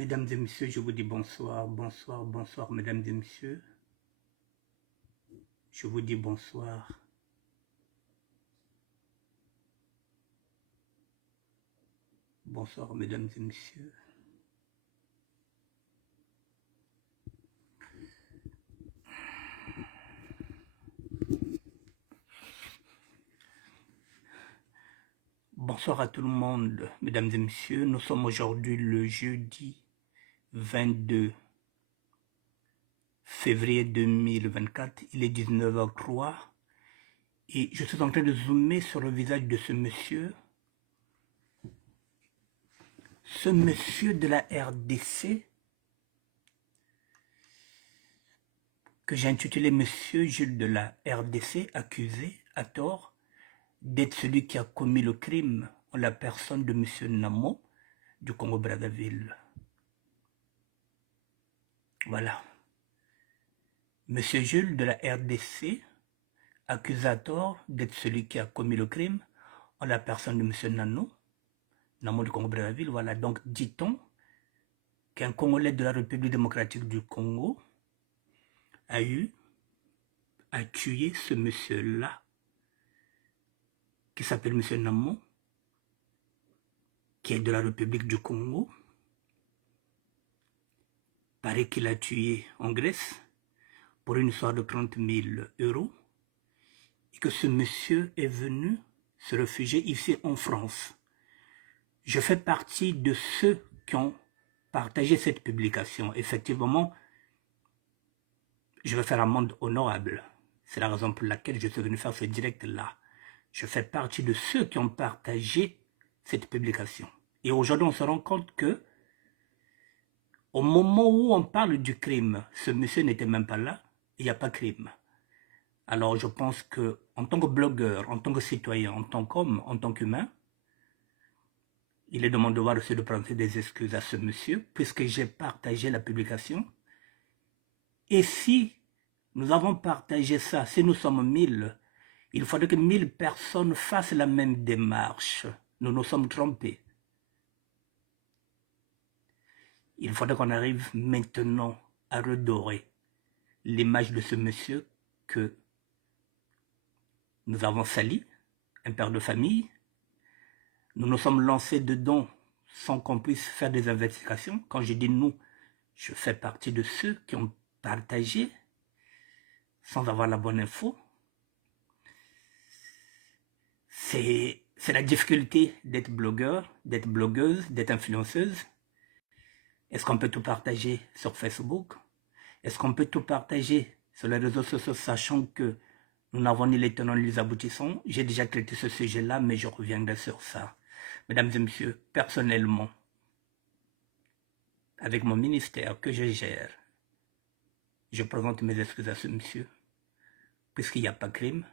Mesdames et messieurs, je vous dis bonsoir, bonsoir, bonsoir, mesdames et messieurs. Je vous dis bonsoir. Bonsoir, mesdames et messieurs. Bonsoir à tout le monde, mesdames et messieurs. Nous sommes aujourd'hui le jeudi 22 février 2024. Il est 19h03 et je suis en train de zoomer sur le visage de ce monsieur. Ce monsieur de la RDC que j'ai intitulé Monsieur Jules de la RDC, accusé à tort d'être celui qui a commis le crime en la personne de Monsieur Namo du Congo-Brazzaville. Voilà. Monsieur Jules de la RDC, accusé à tort d'être celui qui a commis le crime en la personne de Monsieur Namo du Congo-Brazzaville. Voilà. Donc, dit-on qu'un Congolais de la République démocratique du Congo a tué ce monsieur-là, qui s'appelle Monsieur Namo, qui est de la République du Congo. Paraît qu'il a tué en Grèce pour une histoire de 30 000 euros et que ce monsieur est venu se réfugier ici en France. Je fais partie de ceux qui ont partagé cette publication. Effectivement, je vais faire amende honorable. C'est la raison pour laquelle je suis venu faire ce direct-là. Je fais partie de ceux qui ont partagé cette publication. Et aujourd'hui, on se rend compte que au moment où on parle du crime, ce monsieur n'était même pas là, il n'y a pas de crime. Alors je pense que en tant que blogueur, en tant que citoyen, en tant qu'homme, en tant qu'humain, il est de mon devoir aussi de prendre des excuses à ce monsieur, puisque j'ai partagé la publication. Et si nous avons partagé ça, si nous sommes 1000, il faudrait que 1000 personnes fassent la même démarche. Nous nous sommes trompés. Il faudrait qu'on arrive maintenant à redorer l'image de ce monsieur que nous avons sali, un père de famille. Nous nous sommes lancés dedans sans qu'on puisse faire des investigations. Quand je dis nous, je fais partie de ceux qui ont partagé sans avoir la bonne info. C'est la difficulté d'être blogueur, d'être blogueuse, d'être influenceuse. Est-ce qu'on peut tout partager sur Facebook? Est-ce qu'on peut tout partager sur les réseaux sociaux, sachant que nous n'avons ni les tenants ni les aboutissants? J'ai déjà traité ce sujet-là, mais je reviendrai sur ça. Mesdames et messieurs, personnellement, avec mon ministère que je gère, je présente mes excuses à ce monsieur, puisqu'il n'y a pas de crime.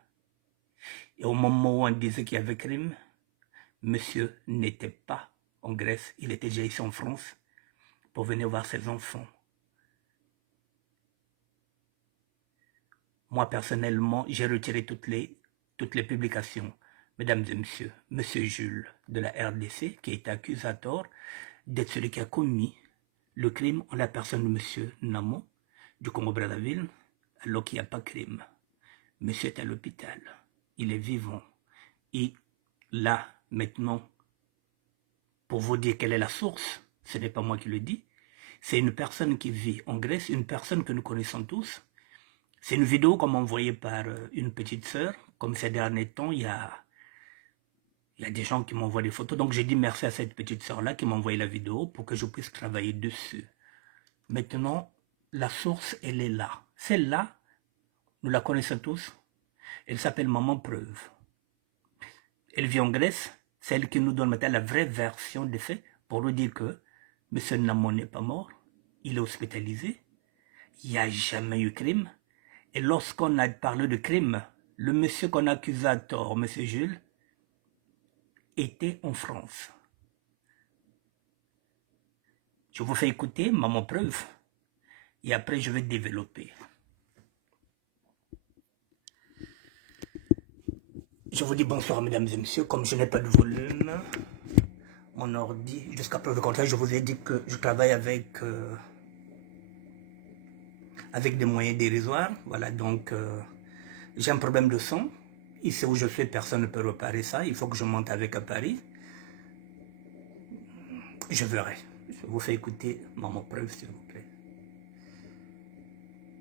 Et au moment où on disait qu'il y avait crime, monsieur n'était pas en Grèce, il était déjà ici en France pour venir voir ses enfants. Moi, personnellement, j'ai retiré toutes les publications. Mesdames et messieurs, monsieur Jules de la RDC, qui est accusé à tort d'être celui qui a commis le crime en la personne de monsieur Namo du Congo-Brazzaville, alors qu'il n'y a pas de crime. Monsieur est à l'hôpital, il est vivant. Et là, maintenant, pour vous dire quelle est la source, ce n'est pas moi qui le dis, c'est une personne qui vit en Grèce, une personne que nous connaissons tous. C'est une vidéo qu'on m'a envoyée par une petite sœur. Comme ces derniers temps, il y a des gens qui m'envoient des photos. Donc j'ai dit merci à cette petite sœur-là qui m'a envoyé la vidéo pour que je puisse travailler dessus. Maintenant, la source, elle est là. Celle-là, nous la connaissons tous. Elle s'appelle Maman Preuve. Elle vit en Grèce. C'est elle qui nous donne maintenant la vraie version des faits pour nous dire que M. Namo n'est pas mort. Il est hospitalisé. Il n'y a jamais eu crime. Et lorsqu'on a parlé de crime, le monsieur qu'on accuse à tort, M. Jules, était en France. Je vous fais écouter Maman Preuve et après je vais développer. Je vous dis bonsoir mesdames et messieurs, comme je n'ai pas de volume, mon ordi, jusqu'à preuve du contraire, je vous ai dit que je travaille avec des moyens dérisoires. Voilà, donc j'ai un problème de son. Ici où je suis, personne ne peut réparer ça. Il faut que je monte avec à Paris. Je verrai. Je vous fais écouter mon preuve, s'il vous plaît.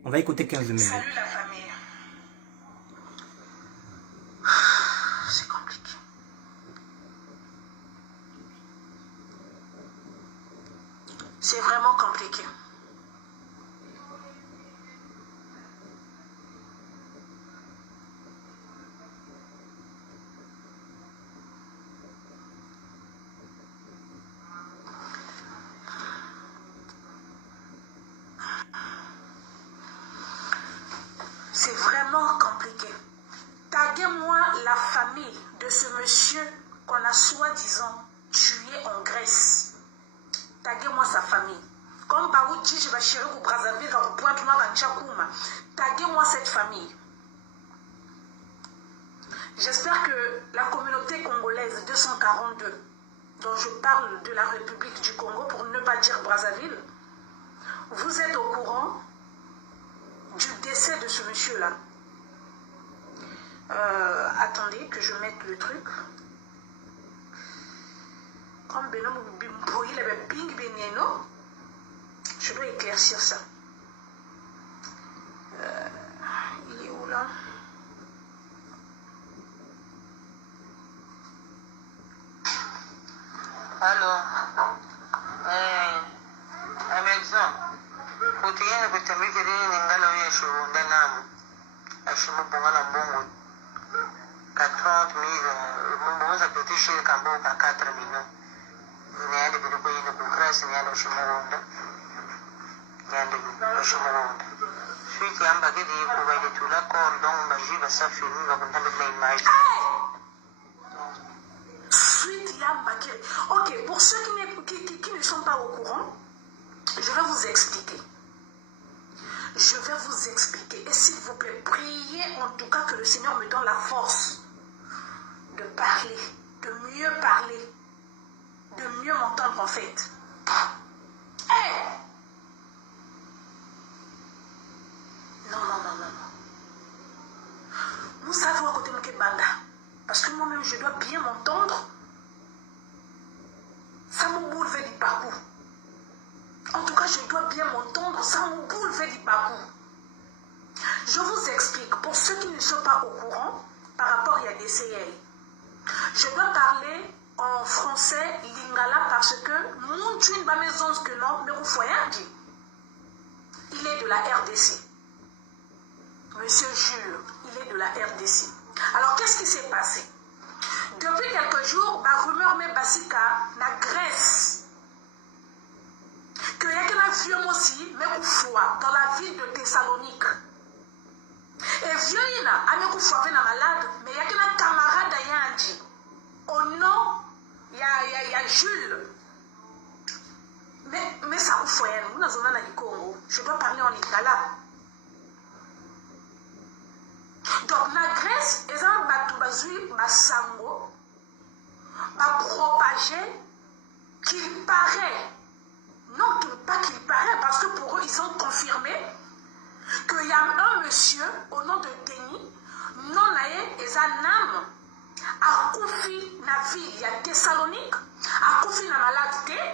On va écouter 15 minutes. Salut la famille. C'est compliqué. C'est vraiment compliqué. C'est vraiment compliqué. Taguez-moi la famille de ce monsieur qu'on a soi-disant tué en Grèce. Taguez-moi sa famille. Comme Baouti, je vais chérir au Brazzaville, au Pointe-Noire, à Tchakouma. Taguez-moi cette famille. J'espère que la communauté congolaise 242, dont je parle de la République du Congo, pour ne pas dire Brazzaville, vous êtes au courant du décès de ce monsieur-là. Attendez que je mette le truc. Comme je dois éclaircir ça. Il est où là? Alors, un exemple. Kutiana kutamika dini ngalo yesho ndanam. Ashimu bongana bongo. 40 000, mbongo za petishi kambo ka 4 millions. Niende biliko yino kukrasi niende oshimugonda. Niende oshimugonda. Suite yamba kidi kuba ile tula cordon bajiba sa filmi ba kuntambe na image. Suite Yambakiri. Ok, pour ceux qui ne sont pas au courant, je vais vous expliquer. Je vais vous expliquer. Et s'il vous plaît, priez en tout cas que le Seigneur me donne la force de parler, de mieux m'entendre en fait. Hey! Non. Vous savez à côté de Banda. Parce que moi-même, je dois bien m'entendre. Ça me bouleverse du parcours. En tout cas, je dois bien m'entendre. Ça me bouleverse du parcours. Je vous explique. Pour ceux qui ne sont pas au courant, par rapport à DCL, je dois parler en français lingala parce que mon tuine ba maison que non, mais vous voyez, il est de la RDC. Monsieur Jules, il est de la RDC. Alors, qu'est-ce qui s'est passé? Depuis quelques jours, ma rumeur me basika na Grèce. Que y a qu'un avion aussi, mais une fois, dans la ville de Thessalonique. Et vieux, il a une fois malade, mais il y a qu'un camarade d'Ayandi. Au nom, il y a Jules. Mais ça vous fait, nous, dans le Congo, je dois parler en lingala. Donc, la Grèce, ils ont battu Massango, va propager qu'il paraît. Non, pas qu'il paraît, parce que pour eux, ils ont confirmé qu'il y a un monsieur au nom de Denis, non naé, et un âme, a confié la ville, il y a Thessalonique, a confié la maladie,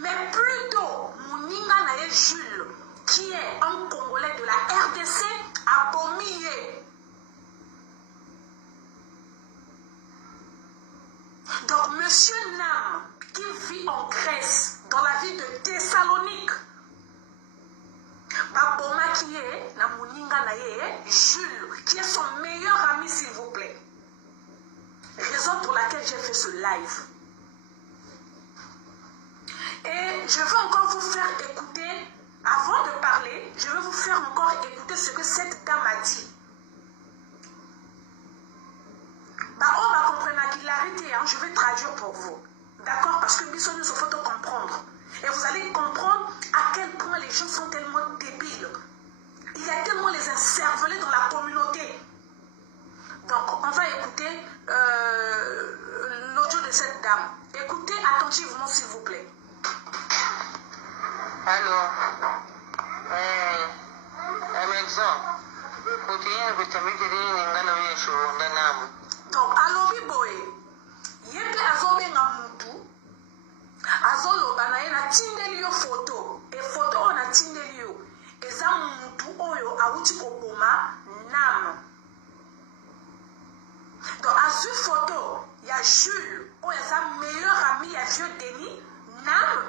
mais plutôt, Mouninga naé Jules, qui est un Congolais de la RDC, a bomillé. Donc, monsieur Nam, qui vit en Grèce, dans la ville de Thessalonique, Baboma qui est, Namuninga Naye, Jules, qui est son meilleur ami, s'il vous plaît. Raison pour laquelle j'ai fait ce live. Et je veux encore vous faire écouter, avant de parler, je veux vous faire encore écouter ce que cette dame a dit. Bah, on va comprendre qu'il a arrêté, hein, je vais traduire pour vous. D'accord? Parce que Bissot nous faut comprendre. Et vous allez comprendre à quel point les gens sont tellement débiles. Il y a tellement les incervelés dans la communauté. Donc, on va écouter l'audio de cette dame. Écoutez attentivement. attentivement, s'il vous plaît. Alors, Donc, alobi boye, yepe azobenga mutu, azoloba na ye na tindeli yo photo, e photo oyo na tindeli yo, eza mutu oyo awuti koboma name. Donc, azwi photo ya Jules, oyo eza meilleur ami ya vieux Denis, name,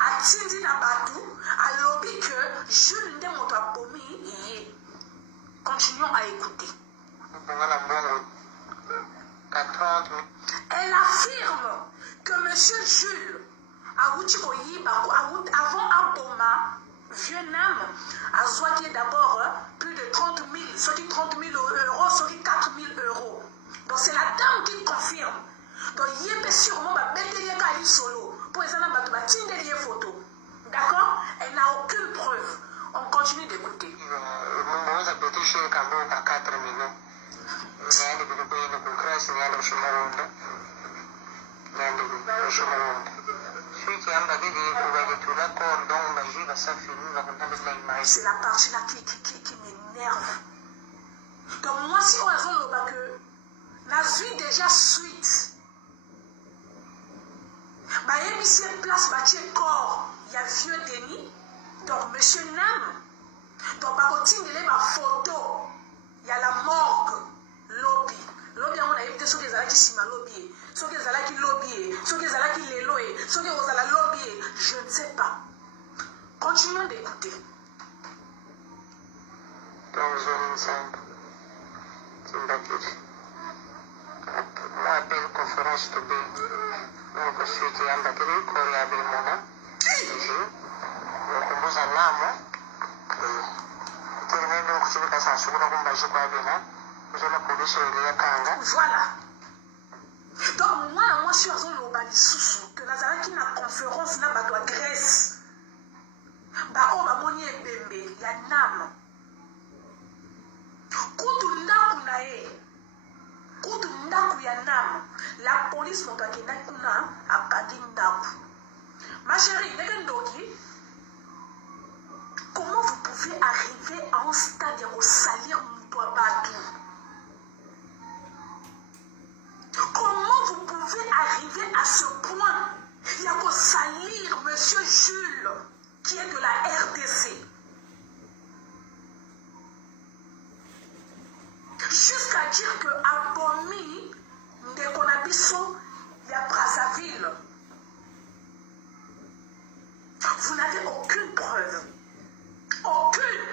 atindi na batu, alobi que Jules nde moto abomi ye. Continuons à écouter. Elle affirme que M. Jules avant Aboma, vieux Nam, a zoité d'abord plus de 30 000, soit 30 000 euros, soit 4 000 euros. Donc c'est la dame qui confirme. Donc il y a sûrement un solo pour les gens photo. D'accord? Elle n'a aucune preuve. On continue d'écouter. C'est la partie là qui m'énerve. Donc moi si on a que la vie déjà suite. Bah il y a une place corps, il y a vieux Denis. Donc monsieur Nam. Donc bah ma photo, il y a la morgue, lobby. Lobby on a évité ceux qui sont lobby, ceux qui sont lobby, ceux qui sont léloé, ceux qui sont lobby, je ne sais pas. Continuons d'écouter. Donc je ne sais pas. Moi appelle conférence de B. Donc je suis qui en batterie, Korea Bilmona. Je compose un âme. Voilà. Donc moi je suis en Lobali Soussou, que Nazaraki na conférence na bato à Grèce. Ba o ba moni ebembe ya Nam. Kutu ndaku ya Nam. La police monta kena kuna akadi ndaku. Ma chérie, Negendoki, comment vous pouvez arriver à un stade où salir Moutoabadou? Comment vous pouvez arriver à ce point? Il y a qu'à salir Monsieur Jules, qui est de la RDC. Jusqu'à dire que Abomi, Ndekonabiso, il y a Brazzaville. Vous n'avez aucune preuve. Aucune.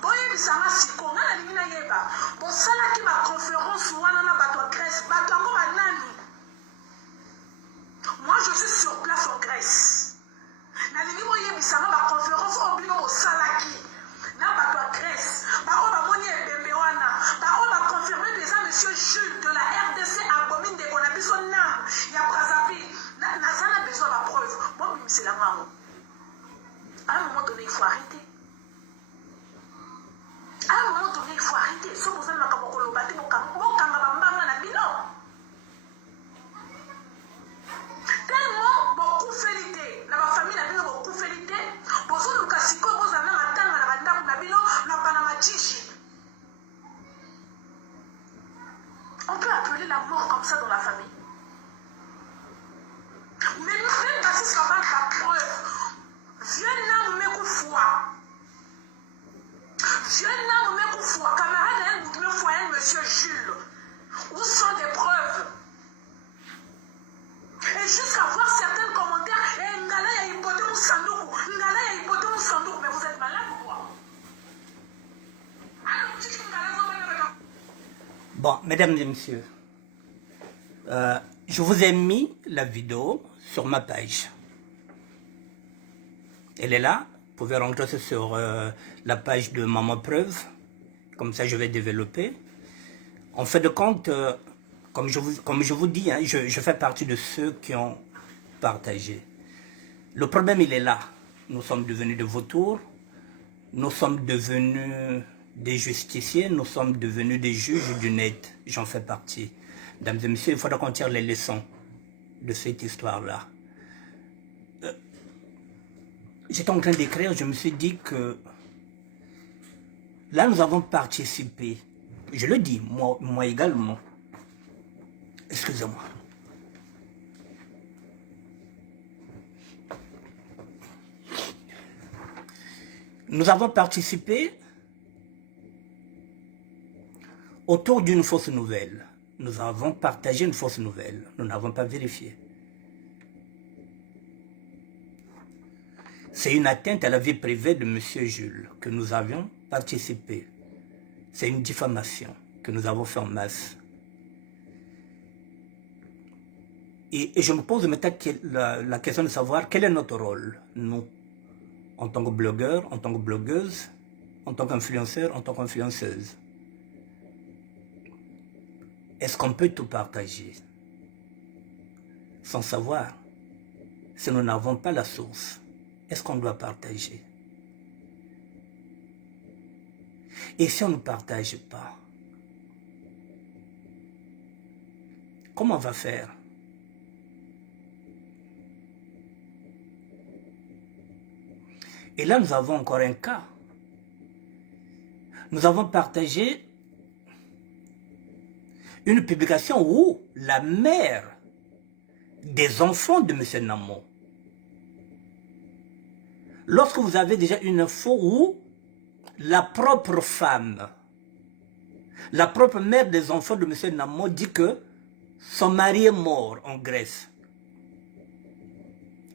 Boye bisama siko ngana lingina yeba. Bo sala ki ma conférence wana na bato Grèce, bato ngo banani. Moi je suis sur place en Grèce. Na lingi boye bisama ba conférence obino bo sala ki na bato Grèce. Ba o ba moni ebembe wana. Ba o ba confirmer déjà monsieur Jules de la RDC Abomine de Bonabiso Nam. Ya Brazzaville. Na zana besoin de la preuve. Moi c'est la maman. À un moment donné, il faut arrêter. À un moment donné, il faut arrêter. Sauf que vous avez un bâti, tellement beaucoup félité. Dans ma famille, il y a beaucoup félité. Vous avez on peut appeler la mort comme ça dans la famille. Mais même si ça va la preuve. Viens là, me foi. Viens là, me foi. Camarade, me foi, monsieur Jules. Où sont les preuves? Et jusqu'à voir certains commentaires, Ngala ya hypothèse ou sandouk, Ngala ya hypothèse ou sandouk, mais vous êtes malade ou quoi? Bon, mesdames et messieurs, je vous ai mis la vidéo sur ma page. Elle est là, vous pouvez rentrer sur la page de Maman Preuve, comme ça je vais développer. En fait de compte, comme je vous dis, hein, je fais partie de ceux qui ont partagé. Le problème il est là, nous sommes devenus des vautours, nous sommes devenus des justiciers, nous sommes devenus des juges du net, j'en fais partie. Mesdames et messieurs, il faudra qu'on tire les leçons. de cette histoire-là. J'étais en train d'écrire, je me suis dit que là, nous avons participé. Je le dis, moi également. Excusez-moi. Nous avons participé autour d'une fausse nouvelle. Nous avons partagé une fausse nouvelle. Nous n'avons pas vérifié. C'est une atteinte à la vie privée de M. Jules que nous avions participé. C'est une diffamation que nous avons fait en masse. Et je me pose maintenant la question de savoir quel est notre rôle, nous, en tant que blogueurs, en tant que blogueuses, en tant qu'influenceurs, en tant qu'influenceuses. Est-ce qu'on peut tout partager sans savoir si nous n'avons pas la source? Est-ce qu'on doit partager? Et si on ne partage pas, comment on va faire? Et là, nous avons encore un cas. Nous avons partagé une publication où la mère des enfants de M. Namo, lorsque vous avez déjà une info où la propre femme, la propre mère des enfants de M. Namo dit que son mari est mort en Grèce.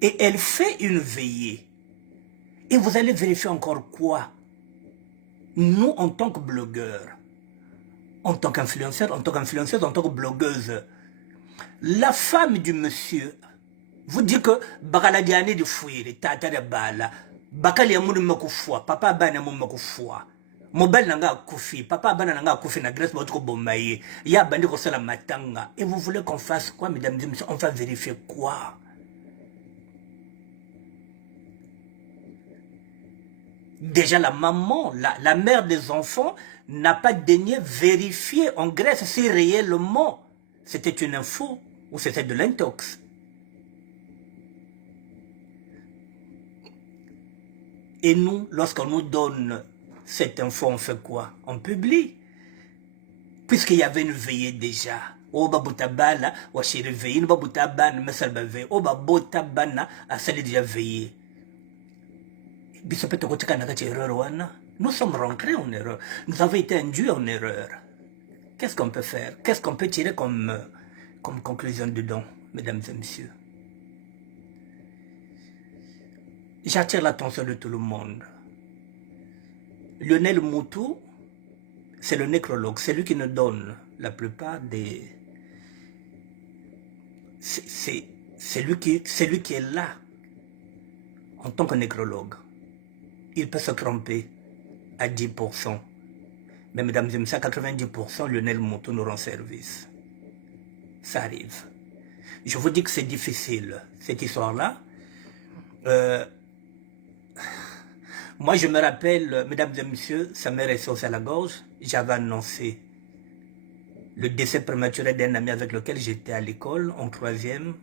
Et elle fait une veillée. Et vous allez vérifier encore quoi? Nous, en tant que blogueurs, en tant qu'influenceurs, en tant qu'influenceuse, en tant que blogueuse, la femme du monsieur vous dit que Bakaladiane de fouiller, tata de bala, Bakali amour makufwa, papa bana mon makufwa. Mobile nanga koufi, papa bana nanga koufi na Grèce, votre bombaye, ya bandi ko la matanga. Et vous voulez qu'on fasse quoi, mesdames et messieurs? On va vérifier quoi? Déjà la maman, la mère des enfants n'a pas daigné vérifier en Grèce si réellement c'était une info ou c'était de l'intox. Et nous, lorsqu'on nous donne cette info, on fait quoi? On publie. Puisqu'il y avait une veillée déjà. Oba butabala, wa chéri veillée, oba butabana, mais ça va veiller. Oba botabana, a celle déjà veillée. Nous sommes rentrés en erreur. Nous avons été induits en erreur. Qu'est-ce qu'on peut faire? Qu'est-ce qu'on peut tirer comme conclusion dedans, mesdames et messieurs? J'attire l'attention de tout le monde. Lionel Moutou, c'est le nécrologue. C'est lui qui nous donne la plupart des... C'est lui qui est là en tant que nécrologue. Il peut se tromper à 10%. Mais mesdames et messieurs, à 90%, Lionel Moutou nous rend service. Ça arrive. Je vous dis que c'est difficile, cette histoire-là. Moi, je me rappelle, mesdames et messieurs, ça m'est resté à la gorge. J'avais annoncé le décès prématuré d'un ami avec lequel j'étais à l'école, en 3e,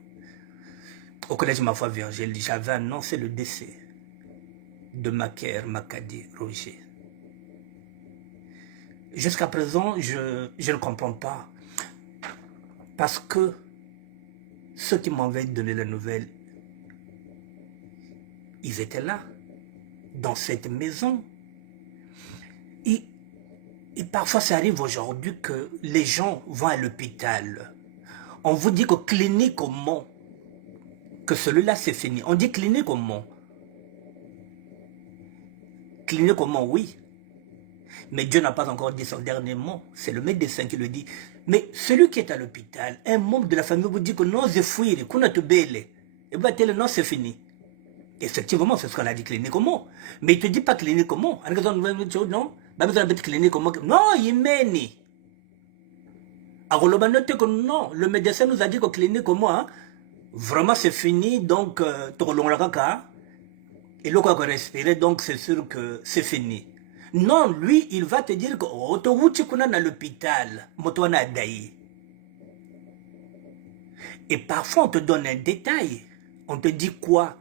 au collège Ma Foi Virgile. J'avais annoncé le décès de Maker Makadi Roger. Jusqu'à présent, je ne comprends pas. Parce que ceux qui m'avaient donné la nouvelle, ils étaient là, dans cette maison. Et parfois, ça arrive aujourd'hui que les gens vont à l'hôpital. On vous dit que cliniquement, que celui-là c'est fini. On dit cliniquement. Cliniquement, oui. Mais Dieu n'a pas encore dit son dernier mot. C'est le médecin qui le dit. Mais celui qui est à l'hôpital, un membre de la famille vous dit que non, c'est fouillé, qu'on a tout belé. Et bien, non, c'est fini. Effectivement, c'est ce qu'on a dit cliniquement. Mais il ne te dit pas cliniquement. Non, non, il mène. Alors, non, le médecin nous a dit que cliniquement, vraiment c'est fini, donc, et le quoi respirer, donc c'est sûr que c'est fini. Non, lui, il va te dire que à l'hôpital, Et parfois, on te donne un détail. On te dit quoi?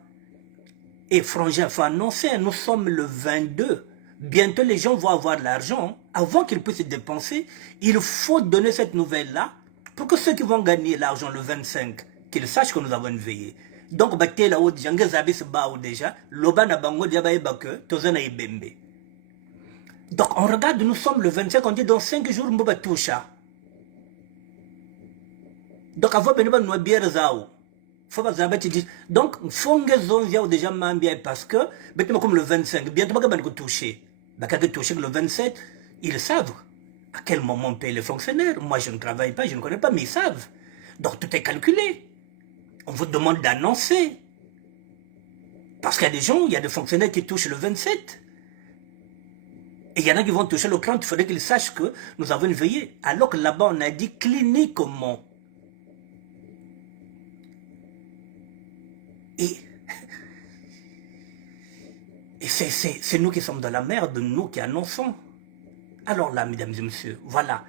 Et Frangin, il faut annoncer, nous sommes le 22. Bientôt, les gens vont avoir de l'argent. Avant qu'ils puissent dépenser, il faut donner cette nouvelle-là pour que ceux qui vont gagner l'argent le 25, qu'ils sachent que nous avons une veillée. Donc, là-haut, déjà, l'oba na bango que tozana ibembe. Donc, on regarde, nous sommes le 25, on dit dans 5 jours, on va toucher. Donc, avant, on va nous bière zao. Donc, il faut que déjà mambia parce que, comme le 25, bientôt, on va toucher. Toucher le 27, ils savent à quel moment on paye les fonctionnaires. Moi, je ne travaille pas, je ne connais pas, mais ils savent. Donc, tout est calculé. On vous demande d'annoncer. Parce qu'il y a des gens, il y a des fonctionnaires qui touchent le 27. Et il y en a qui vont toucher le 30, il faudrait qu'ils sachent que nous avons une veillée. Alors que là-bas, on a dit cliniquement. Et c'est nous qui sommes dans la merde, nous qui annonçons. Alors là, mesdames et messieurs, voilà.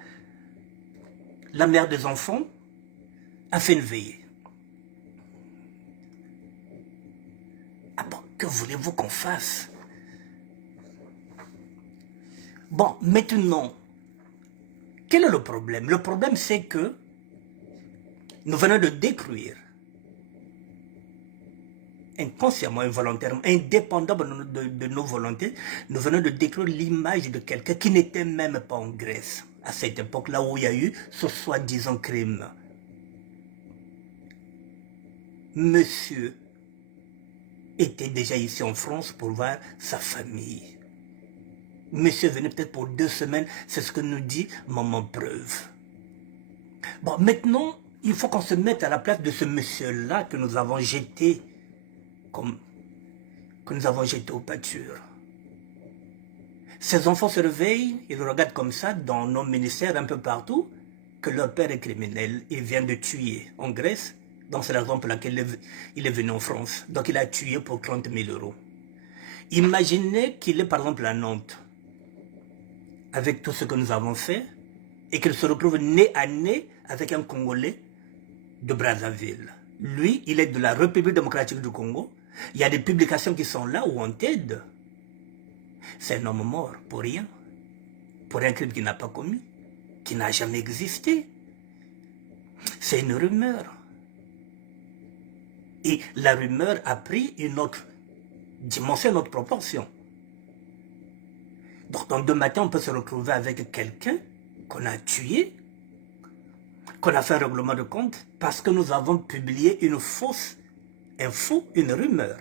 La mère des enfants a fait une veillée. Ah bon, que voulez-vous qu'on fasse? Bon, maintenant, quel est le problème? Le problème, c'est que nous venons de détruire, inconsciemment, involontairement, indépendamment de nos volontés, nous venons de détruire l'image de quelqu'un qui n'était même pas en Grèce, à cette époque-là où il y a eu ce soi-disant crime. Monsieur était déjà ici en France pour voir sa famille. Monsieur venait peut-être pour 2 semaines, c'est ce que nous dit Maman Preuve. Bon, maintenant, il faut qu'on se mette à la place de ce monsieur-là que nous avons jeté, que nous avons jeté aux pâtures. Ces enfants se réveillent, ils regardent comme ça dans nos ministères un peu partout, que leur père est criminel, il vient de tuer en Grèce, donc c'est la raison pour laquelle il est venu en France. Donc il a tué pour 30 000 €. Imaginez qu'il est par exemple à Nantes, avec tout ce que nous avons fait, et qu'il se retrouve nez à nez avec un Congolais de Brazzaville. Lui, il est de la République démocratique du Congo. Il y a des publications qui sont là où on t'aide. C'est un homme mort pour rien. Pour un crime qu'il n'a pas commis, qui n'a jamais existé. C'est une rumeur. Et la rumeur a pris une autre dimension, une autre proportion. Donc, dans 2 matins, on peut se retrouver avec quelqu'un qu'on a tué, qu'on a fait un règlement de compte, parce que nous avons publié une fausse info, une rumeur.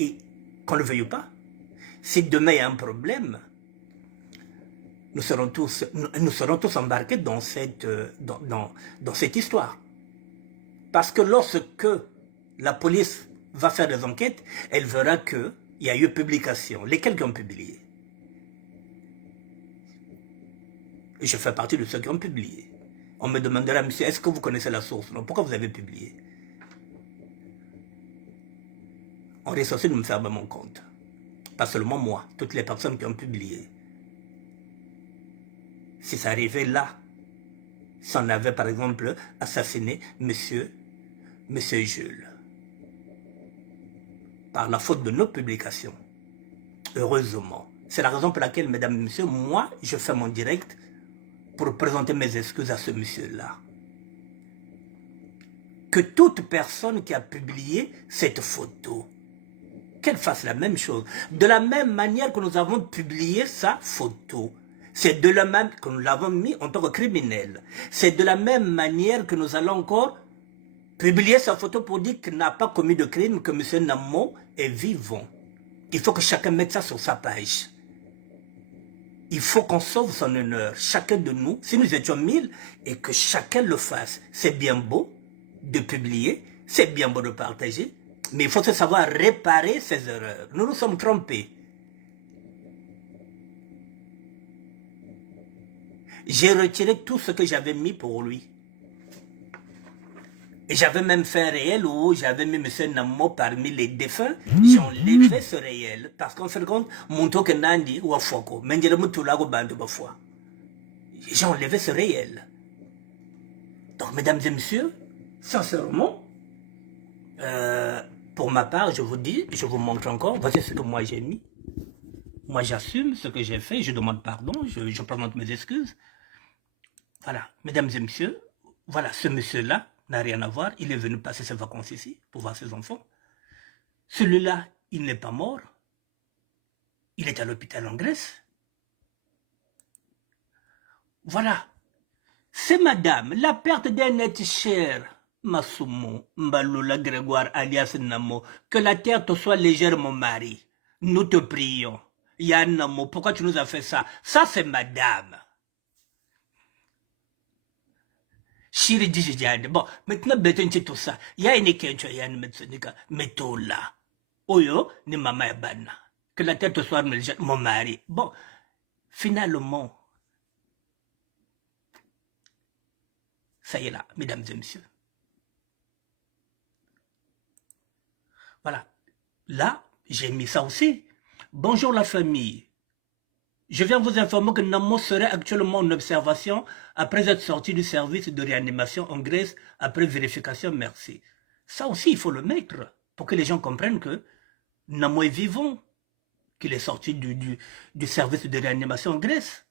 Et qu'on ne le veuille pas, si demain il y a un problème, nous serons tous embarqués dans cette histoire. Parce que lorsque la police va faire des enquêtes, elle verra qu'il y a eu publication. Lesquels qui ont publié? Et je fais partie de ceux qui ont publié. On me demandera, monsieur, est-ce que vous connaissez la source? Non, pourquoi vous avez publié? On est censé nous fermer mon compte. Pas seulement moi, toutes les personnes qui ont publié. Si ça arrivait là, si on avait par exemple assassiné monsieur Jules, par la faute de nos publications, heureusement. C'est la raison pour laquelle, mesdames et messieurs, moi, je fais mon direct pour présenter mes excuses à ce monsieur-là. Que toute personne qui a publié cette photo, qu'elle fasse la même chose. De la même manière que nous avons publié sa photo. C'est de la même que nous l'avons mis en tant que criminel. C'est de la même manière que nous allons encore publier sa photo pour dire qu'il n'a pas commis de crime, que M. Namo est vivant. Il faut que chacun mette ça sur sa page. Il faut qu'on sauve son honneur, chacun de nous, si nous étions 1000, et que chacun le fasse. C'est bien beau de publier, c'est bien beau de partager, mais il faut savoir réparer ses erreurs. Nous nous sommes trompés. J'ai retiré tout ce que j'avais mis pour lui. Et j'avais même fait un réel où j'avais mis M. Namo parmi les défunts. J'ai enlevé ce réel. Parce qu'en fait, compte, mon token nandi ou afoko. J'ai enlevé ce réel. Alors, mesdames et messieurs, sincèrement, pour ma part, je vous dis, je vous montre encore, voici ce que moi j'ai mis. Moi, j'assume ce que j'ai fait, je demande pardon, je présente mes excuses. Voilà, mesdames et messieurs, voilà, ce monsieur-là n'a rien à voir, il est venu passer ses vacances ici pour voir ses enfants. Celui-là, il n'est pas mort, il est à l'hôpital en Grèce. Voilà, c'est madame, la perte d'un être cher, Masumo, Mbaloula Grégoire alias Namo, que la terre te soit légère, mon mari. Nous te prions. Yanamo, pourquoi tu nous as fait ça? Ça, c'est madame. Chiri Dijijade. Bon, maintenant, betenchi tout ça. Ya une kencho yan metsonika, metola. Oyo, ni mama yabana. Que la terre te soit légère, mon mari. Bon, finalement, ça y est là, mesdames et messieurs. Voilà. Là, j'ai mis ça aussi. Bonjour la famille. Je viens vous informer que Namo serait actuellement en observation après être sorti du service de réanimation en Grèce après vérification, merci. Ça aussi, il faut le mettre pour que les gens comprennent que Namo est vivant, qu'il est sorti du service de réanimation en Grèce.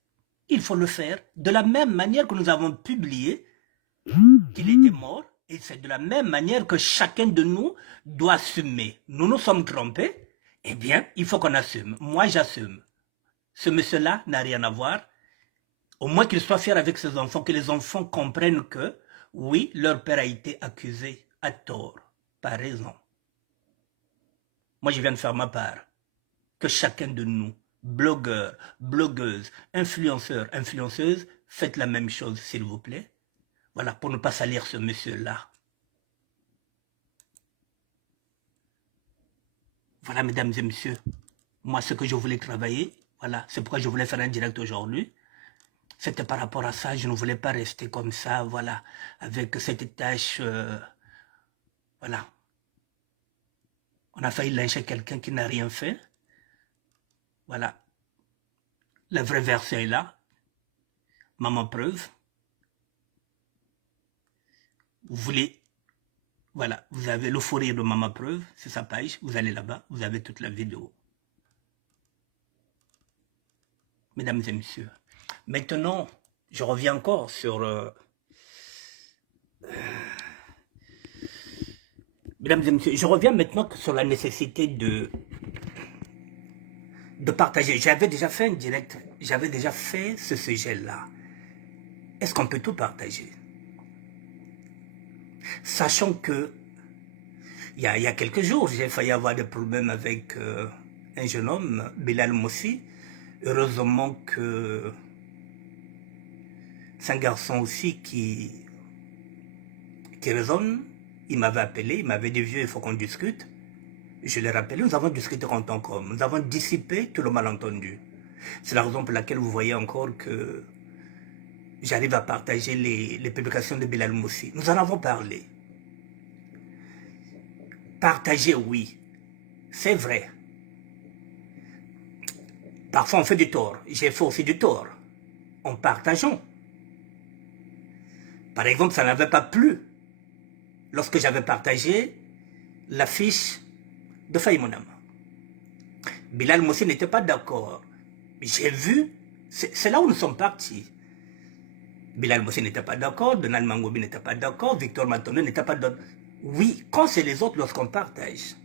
Il faut le faire de la même manière que nous avons publié qu'il était mort, et c'est de la même manière que chacun de nous doit assumer. Nous nous sommes trompés, eh bien, il faut qu'on assume. Moi, j'assume. Ce monsieur-là n'a rien à voir. Au moins qu'il soit fier avec ses enfants, que les enfants comprennent que, oui, leur père a été accusé à tort, par raison. Moi, je viens de faire ma part. Que chacun de nous, blogueurs, blogueuses, influenceurs, influenceuses, faites la même chose, s'il vous plaît. Voilà, pour ne pas salir ce monsieur-là. Voilà, mesdames et messieurs, moi, ce que je voulais travailler, voilà, c'est pourquoi je voulais faire un direct aujourd'hui. C'était par rapport à ça, je ne voulais pas rester comme ça, voilà, avec cette tâche, voilà. On a failli lyncher quelqu'un qui n'a rien fait. Voilà. La vraie version est là. Maman preuve. Vous voulez, voilà, vous avez le fou rire de Maman preuve, c'est sa page, vous allez là-bas, vous avez toute la vidéo. Mesdames et messieurs, maintenant, je reviens encore sur... mesdames et messieurs, je reviens maintenant sur la nécessité de partager. J'avais déjà fait un direct, j'avais déjà fait ce sujet-là. Est-ce qu'on peut tout partager? Sachant que, il y a quelques jours, j'ai failli avoir des problèmes avec un jeune homme, Bilal Moussi. Heureusement que c'est un garçon aussi qui raisonne. Il m'avait appelé, il m'avait dit, vieux, il faut qu'on discute. Je l'ai rappelé, nous avons discuté en tant qu'homme. Nous avons dissipé tout le malentendu. C'est la raison pour laquelle vous voyez encore que j'arrive à partager les publications de Bilal Moussi. Nous en avons parlé. Partager, oui. C'est vrai. Parfois, on fait du tort. J'ai fait aussi du tort. En partageant. Par exemple, ça n'avait pas plu lorsque j'avais partagé l'affiche de Faïmonam. Bilal Moussi n'était pas d'accord. J'ai vu, c'est là où nous sommes partis. Bilal Moussi n'était pas d'accord, Donald Mangobi n'était pas d'accord, Victor Matono n'était pas d'accord. Oui, quand c'est les autres, lorsqu'on partage.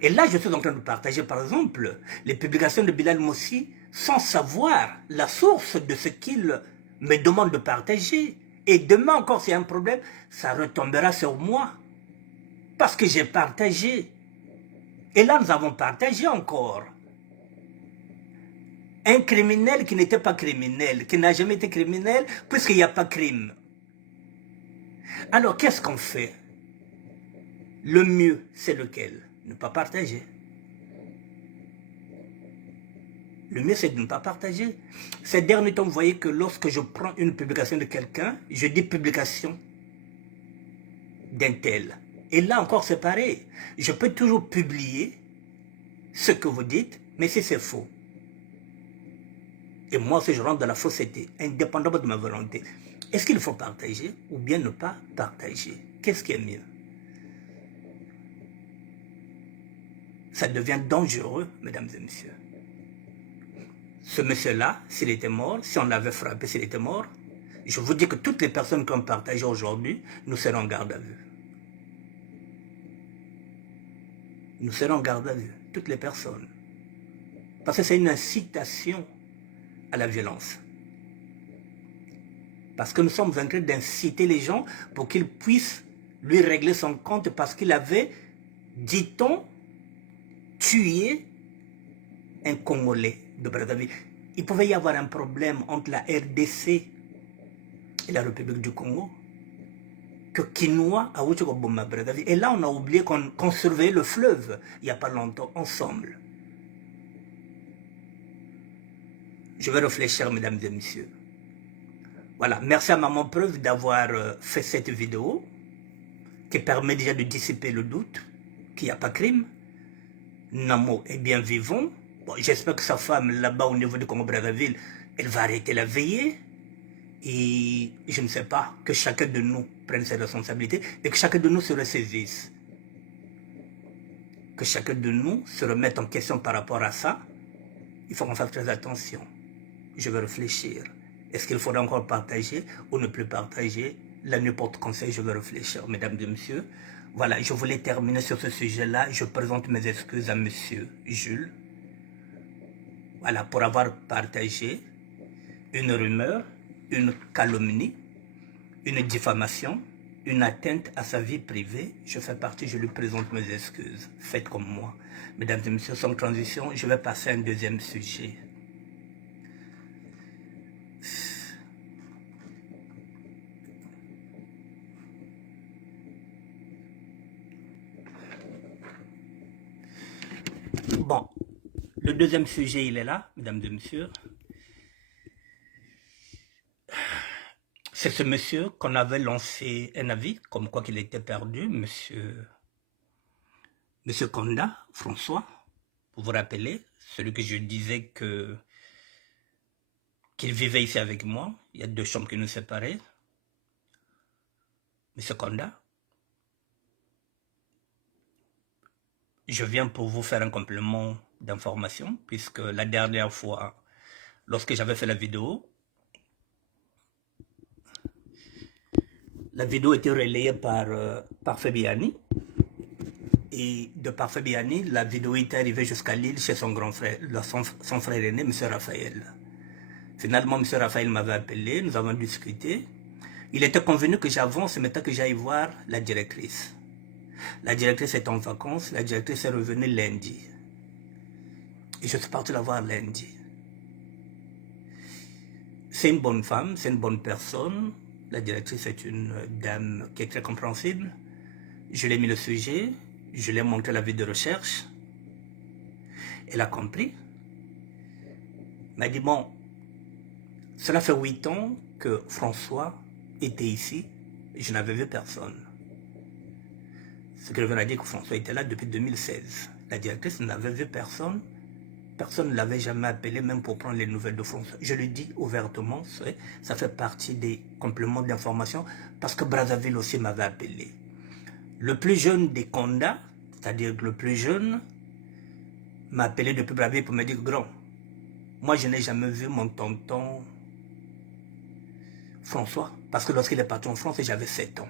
Et là, je suis en train de partager, par exemple, les publications de Bilal Moussi sans savoir la source de ce qu'il me demande de partager. Et demain encore, s'il y a un problème, ça retombera sur moi. Parce que j'ai partagé. Et là, nous avons partagé encore. Un criminel qui n'était pas criminel, qui n'a jamais été criminel, puisqu'il n'y a pas crime. Alors, qu'est-ce qu'on fait? Le mieux, c'est lequel? Ne pas partager. Le mieux, c'est de ne pas partager. Ces derniers temps, vous voyez que lorsque je prends une publication de quelqu'un, je dis publication d'un tel. Et là encore, c'est pareil. Je peux toujours publier ce que vous dites, mais si c'est faux. Et moi, si je rentre dans la fausseté, indépendamment de ma volonté. Est-ce qu'il faut partager ou bien ne pas partager? Qu'est-ce qui est mieux? Ça devient dangereux, mesdames et messieurs. Ce monsieur-là, s'il était mort, si on l'avait frappé, s'il était mort, je vous dis que toutes les personnes qui ont partagé aujourd'hui, nous serons en garde à vue. Nous serons en garde à vue, toutes les personnes. Parce que c'est une incitation à la violence. Parce que nous sommes en train d'inciter les gens pour qu'ils puissent lui régler son compte parce qu'il avait, dit-on, tué un Congolais de Brazzaville. Il pouvait y avoir un problème entre la RDC et la République du Congo. Que Kinois a oublié Brazzaville. Et là, on a oublié qu'on surveillait le fleuve il n'y a pas longtemps, ensemble. Je vais réfléchir, mesdames et messieurs. Voilà, merci à Maman Preuve d'avoir fait cette vidéo qui permet déjà de dissiper le doute qu'il n'y a pas crime. Namo est bien vivant. Bon, j'espère que sa femme, là-bas au niveau du Congo-Brazzaville, elle va arrêter la veillée. Et je ne sais pas, que chacun de nous prenne ses responsabilités et que chacun de nous se ressaisisse. Que chacun de nous se remette en question par rapport à ça. Il faut qu'on fasse très attention. Je vais réfléchir. Est-ce qu'il faudra encore partager ou ne plus partager? Là, n'importe conseil, je vais réfléchir, mesdames et messieurs. Voilà, je voulais terminer sur ce sujet-là. Je présente mes excuses à monsieur Jules. Voilà, pour avoir partagé une rumeur, une calomnie, une diffamation, une atteinte à sa vie privée. Je fais partie, je lui présente mes excuses. Faites comme moi. Mesdames et messieurs, sans transition, je vais passer à un deuxième sujet. Bon, le deuxième sujet, il est là, mesdames et messieurs. C'est ce monsieur qu'on avait lancé un avis, comme quoi qu'il était perdu, monsieur Conda, François, vous vous rappelez, celui que je disais qu'il vivait ici avec moi. Il y a 2 chambres qui nous séparaient. Monsieur Conda, je viens pour vous faire un complément d'information, puisque la dernière fois, lorsque j'avais fait la vidéo était relayée par Fabiani. Et de par Fabiani, la vidéo était arrivée jusqu'à Lille chez son grand frère, son frère aîné, M. Raphaël. Finalement, M. Raphaël m'avait appelé, nous avons discuté. Il était convenu que j'avance, maintenant que j'aille voir la directrice. La directrice est en vacances, la directrice est revenue lundi. Et je suis parti la voir lundi. C'est une bonne femme, c'est une bonne personne. La directrice est une dame qui est très compréhensible. Je lui ai mis le sujet, je lui ai montré la vidéo de recherche. Elle a compris. Elle m'a dit, bon, cela fait 8 ans que François était ici et je n'avais vu personne. Ce qui revient à dire que François était là depuis 2016. La directrice n'avait vu personne. Personne ne l'avait jamais appelé, même pour prendre les nouvelles de François. Je le dis ouvertement, ça fait partie des compléments d'information, parce que Brazzaville aussi m'avait appelé. Le plus jeune des Conda, c'est-à-dire le plus jeune, m'a appelé depuis Brazzaville pour me dire, grand, moi je n'ai jamais vu mon tonton François, parce que lorsqu'il est parti en France, j'avais 7 ans.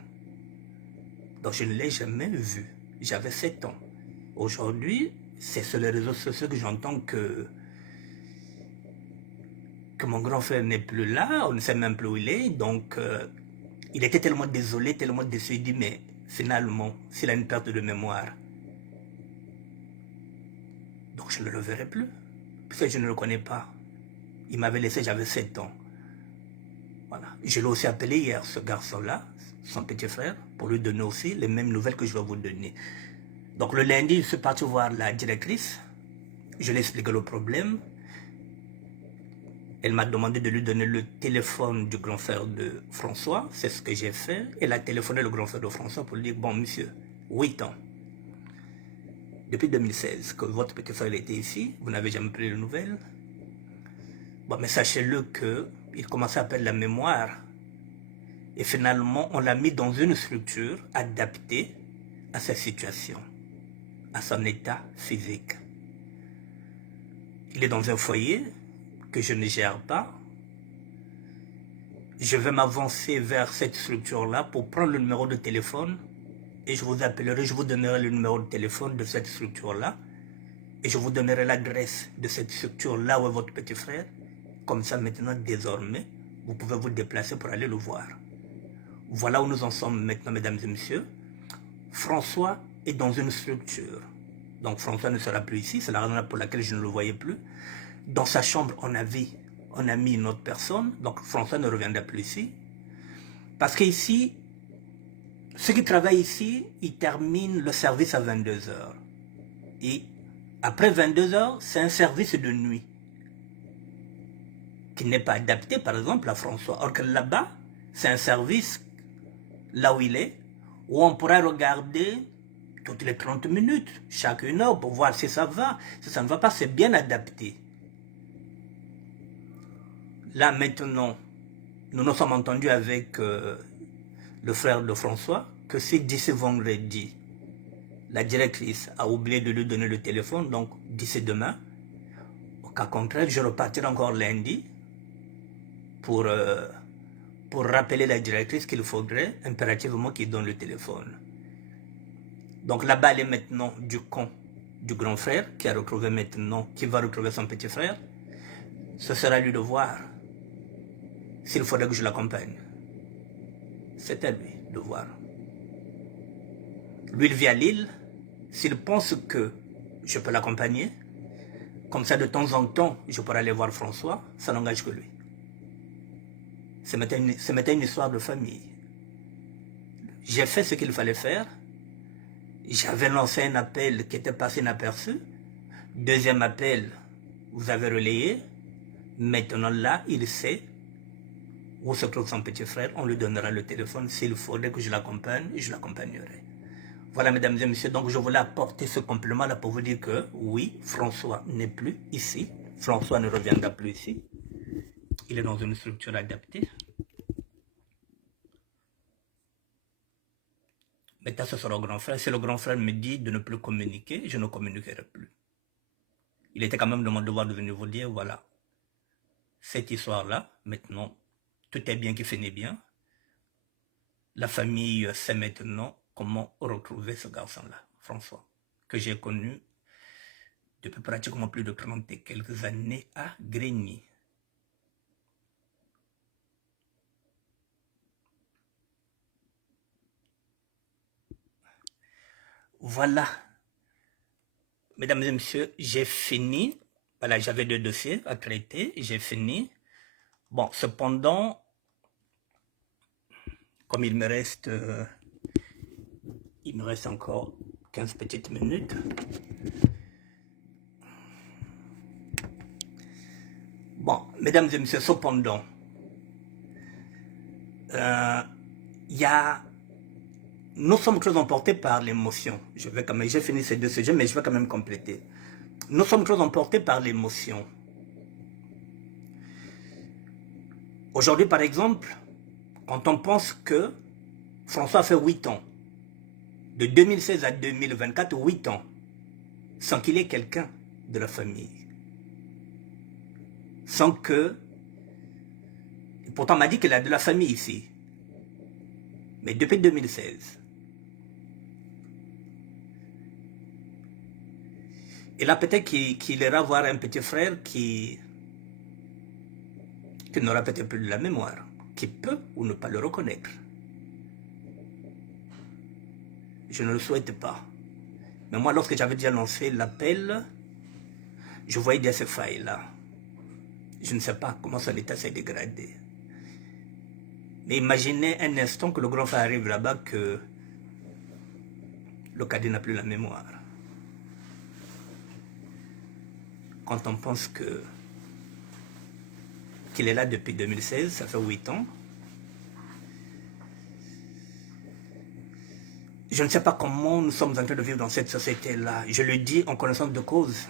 Donc je ne l'ai jamais vu, j'avais 7 ans. Aujourd'hui, c'est sur les réseaux sociaux que j'entends que mon grand frère n'est plus là, on ne sait même plus où il est. Donc, il était tellement désolé, tellement déçu. Il dit, mais finalement, s'il a une perte de mémoire, donc je ne le reverrai plus. Parce que je ne le connais pas. Il m'avait laissé, j'avais 7 ans. Voilà. Je l'ai aussi appelé hier, ce garçon-là, son petit frère, pour lui donner aussi les mêmes nouvelles que je vais vous donner. Donc le lundi, je suis parti voir la directrice. Je lui ai expliqué le problème. Elle m'a demandé de lui donner le téléphone du grand frère de François. C'est ce que j'ai fait. Elle a téléphoné le grand frère de François pour lui dire, bon monsieur, 8 ans. Depuis 2016 que votre petit frère était ici, vous n'avez jamais pris de nouvelles. Bon, mais sachez-le qu'il commençait à perdre la mémoire. Et finalement, on l'a mis dans une structure adaptée à sa situation, à son état physique. Il est dans un foyer que je ne gère pas. Je vais m'avancer vers cette structure-là pour prendre le numéro de téléphone et je vous appellerai, je vous donnerai le numéro de téléphone de cette structure-là et je vous donnerai l'adresse de cette structure là où est votre petit frère. Comme ça, maintenant, désormais, vous pouvez vous déplacer pour aller le voir. Voilà où nous en sommes maintenant, mesdames et messieurs. François est dans une structure. Donc François ne sera plus ici, c'est la raison pour laquelle je ne le voyais plus. Dans sa chambre, on a mis une autre personne, donc François ne reviendra plus ici. Parce qu'ici, ceux qui travaillent ici, ils terminent le service à 22 h. Et après 22 h, c'est un service de nuit qui n'est pas adapté, par exemple, à François. Or que là-bas, c'est un service, là où il est, où on pourra regarder toutes les 30 minutes, chaque une heure, pour voir si ça va. Si ça ne va pas, c'est bien adapté. Là, maintenant, nous nous sommes entendus avec le frère de François que si d'ici vendredi, la directrice a oublié de lui donner le téléphone, donc d'ici demain, au cas contraire, je repartirai encore lundi pour rappeler la directrice qu'il faudrait impérativement qu'il donne le téléphone. Donc là-bas, elle est maintenant du camp du grand frère qui va retrouver son petit frère. Ce sera à lui de voir s'il faudrait que je l'accompagne. C'est à lui de voir. Lui, il vit à Lille. S'il pense que je peux l'accompagner, comme ça de temps en temps, je pourrai aller voir François, ça n'engage que lui. C'est maintenant une histoire de famille. J'ai fait ce qu'il fallait faire. J'avais lancé un appel qui était passé inaperçu. Deuxième appel, vous avez relayé. Maintenant là, il sait où se trouve son petit frère. On lui donnera le téléphone. S'il faudrait que je l'accompagne, je l'accompagnerai. Voilà, mesdames et messieurs. Donc, je voulais apporter ce complément là pour vous dire que oui, François n'est plus ici. François ne reviendra plus ici. Il est dans une structure adaptée. Maintenant, ce sera au grand frère. Si le grand frère me dit de ne plus communiquer, je ne communiquerai plus. Il était quand même de mon devoir de venir vous dire, voilà, cette histoire-là, maintenant, tout est bien qui finit bien. La famille sait maintenant comment retrouver ce garçon-là, François, que j'ai connu depuis pratiquement plus de 30 et quelques années à Grigny. Voilà. Mesdames et messieurs, j'ai fini. Voilà, j'avais 2 dossiers à traiter. J'ai fini. Bon, cependant, comme il me reste encore 15 petites minutes. Bon, mesdames et messieurs, cependant, nous sommes très emportés par l'émotion. J'ai fini ces 2 sujets, mais je vais quand même compléter. Nous sommes très emportés par l'émotion. Aujourd'hui, par exemple, quand on pense que François a fait 8 ans, de 2016 à 2024, 8 ans, sans qu'il ait quelqu'un de la famille. Sans que... Pourtant, on m'a dit qu'il a de la famille ici. Mais depuis 2016. Et là, peut-être qu'il ira voir un petit frère qui n'aura peut-être plus de la mémoire, qui peut ou ne pas le reconnaître. Je ne le souhaite pas. Mais moi, lorsque j'avais déjà lancé l'appel, je voyais déjà ces failles-là. Je ne sais pas comment son état s'est dégradé. Mais imaginez un instant que le grand frère arrive là-bas, que le cadet n'a plus la mémoire. Quand on pense qu'il est là depuis 2016, ça fait 8 ans. Je ne sais pas comment nous sommes en train de vivre dans cette société-là. Je le dis en connaissance de cause.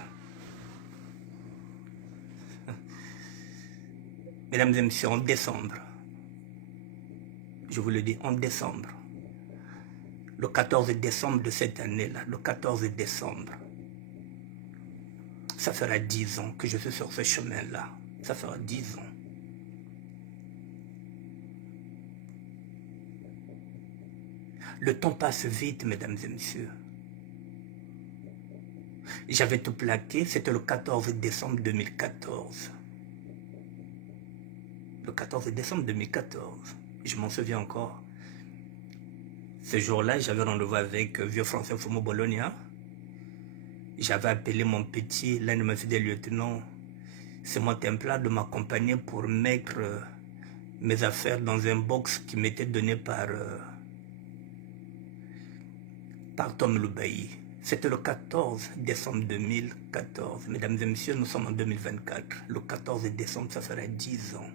Mesdames et messieurs, en décembre, Je vous le dis, en décembre. Le 14 décembre de cette année-là, le 14 décembre. Ça fera 10 ans que je suis sur ce chemin-là. Ça fera 10 ans. Le temps passe vite, mesdames et messieurs. J'avais tout plaqué, c'était le 14 décembre 2014. Le 14 décembre 2014, je m'en souviens encore. Ce jour-là, j'avais rendez-vous avec Vieux Français Fumo Bologna. J'avais appelé mon petit, l'un de mes fidèles lieutenants, c'est mon templar, de m'accompagner pour mettre mes affaires dans un box qui m'était donné par Tom Loubaï. C'était le 14 décembre 2014. Mesdames et messieurs, nous sommes en 2024. Le 14 décembre, ça fera 10 ans.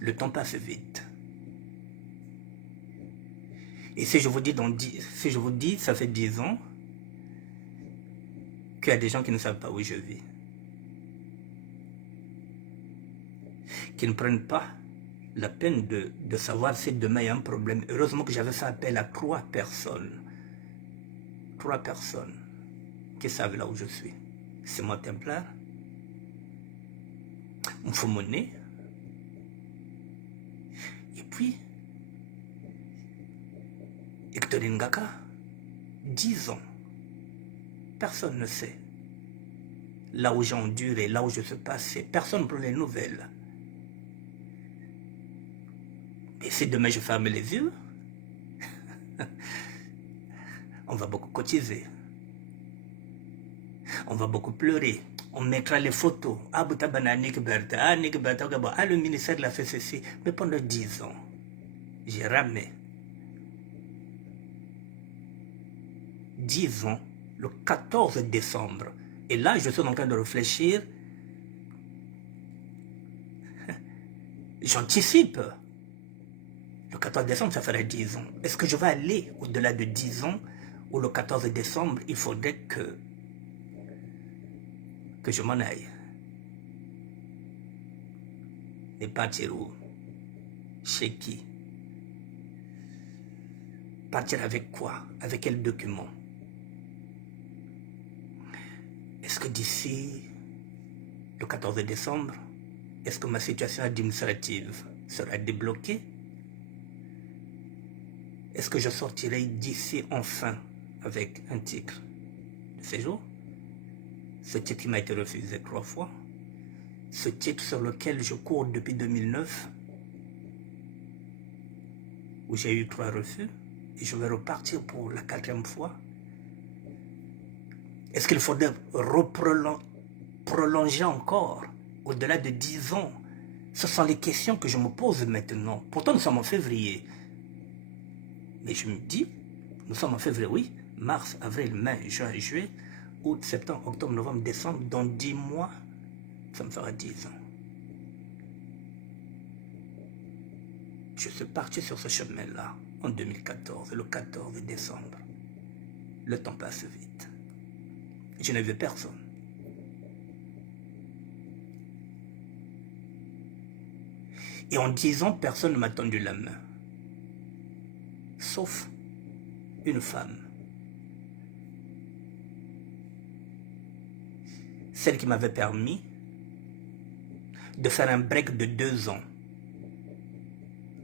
Le temps passe vite. Et si je vous dis, ça fait 10 ans, qu'il y a des gens qui ne savent pas où je vis, qui ne prennent pas la peine de savoir si demain il y a un problème. Heureusement que j'avais fait appel à 3 personnes. 3 personnes qui savent là où je suis. C'est mon templar, Mfumone, et puis Hectorine Ngaka. 10 ans. Personne ne sait. Là où j'ai enduré, là où je suis passé, personne ne prend les nouvelles. Et si demain je ferme les yeux, on va beaucoup cotiser. On va beaucoup pleurer. On mettra les photos. Ah, Nick Bertha, le ministère l'a fait ceci. Mais pendant 10 ans, j'ai ramé. 10 ans, le 14 décembre. Et là, je suis en train de réfléchir. J'anticipe. Le 14 décembre, ça ferait 10 ans. Est-ce que je vais aller au-delà de 10 ans ou le 14 décembre, il faudrait que je m'en aille? Et partir où? Chez qui? Partir avec quoi? Avec quel document? Est-ce que d'ici le 14 décembre, est-ce que ma situation administrative sera débloquée? Est-ce que je sortirai d'ici enfin avec un titre de séjour? Ce titre m'a été refusé 3 fois. Ce titre sur lequel je cours depuis 2009, où j'ai eu 3 refus, et je vais repartir pour la 4e fois. Est-ce qu'il faudrait prolonger encore au-delà de 10 ans? Ce sont les questions que je me pose maintenant. Pourtant, nous sommes en février. Mais je me dis, nous sommes en février, oui, mars, avril, mai, juin, juillet, août, septembre, octobre, novembre, décembre, dans 10 mois, ça me fera 10 ans. Je suis parti sur ce chemin-là en 2014, le 14 décembre. Le temps passe vite. Je n'ai vu personne. Et en 10 ans, personne ne m'a tendu la main. Sauf une femme. Celle qui m'avait permis de faire un break de 2 ans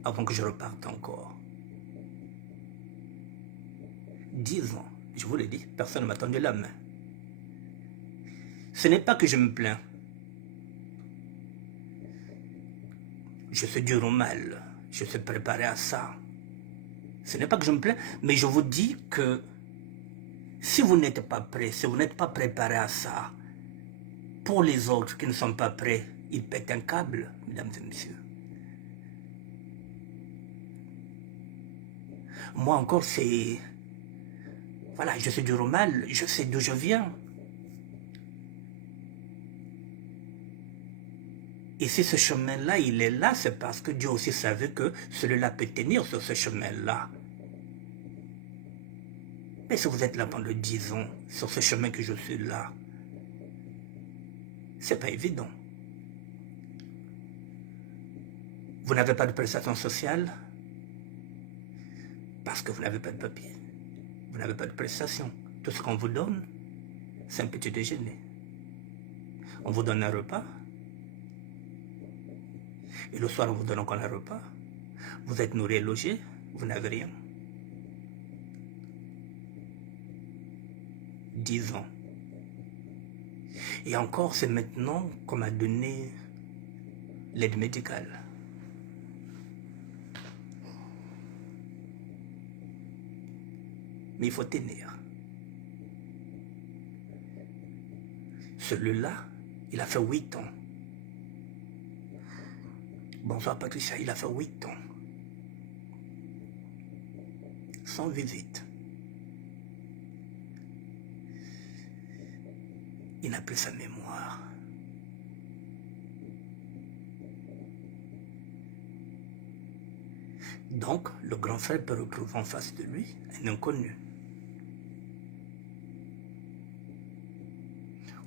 avant que je reparte encore. 10 ans, je vous l'ai dit, personne ne m'a tendu la main. Ce n'est pas que je me plains. Je suis dur au mal. Je suis préparé à ça. Ce n'est pas que je me plains, mais je vous dis que si vous n'êtes pas prêt, si vous n'êtes pas préparé à ça, pour les autres qui ne sont pas prêts, ils pètent un câble, mesdames et messieurs. Moi encore, c'est... Voilà, je suis dur au mal, je sais d'où je viens. Et si ce chemin-là, il est là, c'est parce que Dieu aussi savait que celui-là peut tenir sur ce chemin-là. Mais si vous êtes là pendant 10 ans, sur ce chemin que je suis là, c'est pas évident. Vous n'avez pas de prestation sociale parce que vous n'avez pas de papier. Vous n'avez pas de prestation. Tout ce qu'on vous donne, c'est un petit déjeuner. On vous donne un repas. Et le soir, on vous donne encore un repas. Vous êtes nourri et logé, vous n'avez rien. 10 ans. Et encore, c'est maintenant qu'on m'a donné l'aide médicale. Mais il faut tenir. Celui-là, il a fait 8 ans. Bonsoir Patricia, il a fait 8 ans. Sans visite. Il n'a plus sa mémoire. Donc, le grand frère peut retrouver en face de lui un inconnu.